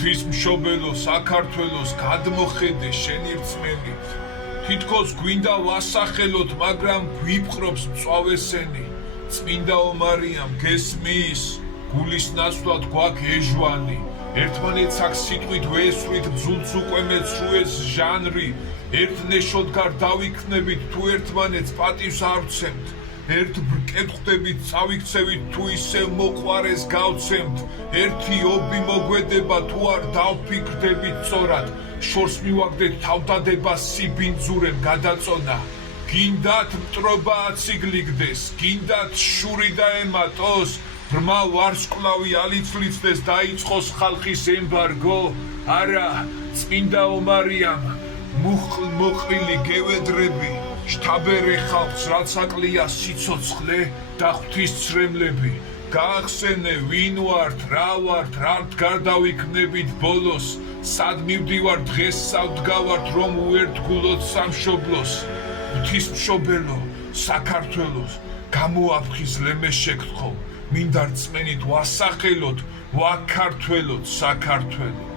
ღვთისმშობელო საქართველოს გადმოხედე შენი რწმენით. თითქოს გვინდა ვასახელოთ, მაგრამ გვიპყრობს მწვავესენი. წმინდა ომარიამ გესმის, გულის ნაცვლად გვაქვს ეჟვანი. ერთმანეთს აქ სიტყვით ვესვრით, ბრძულს უკვე მეცრუეს ჟანრი. ერთნეშოდ გარ დავიქნებით, თუ ერთმანეთს პატივს არ ვცემთ. ერთ ბრკეთ ხვდებით, წავიქცევით, თუ ისევ მოყვარეს გავცემთ. ერთი ობი მოგვედება, თუ არ დავფიქრდებით სწორად. შორს მივაგდეთ თავდადებას სიბინძურენ გადაწონა. გინდათ მტრობა აციგლიგდეს, გინდათ შური დაემატოს, ბრმა ვარსკვლავი ალიცლიცდეს, დაიწყოს ხალხის ემბარგო. არა, წმინდა ომარიამ, მოყრილი გევედრები, შთაბერე ხალხს, რაც აკლია სიცოცხლე და ღვთისმცემლები. გაახსენე, ვინ ვართ, რა ვართ, რად გარდავიქნებით ბოლოს. სად მივდივართ, დღეს სავდგავართ, რომ უერთგულოთ სამშობლოს. ღვთისმშობელო საქართველოს, გამოაფხიზლე მე შეგთხოვ, მინდა რწმენით ვასახელოთ, ვაქართველოთ საქართველოს.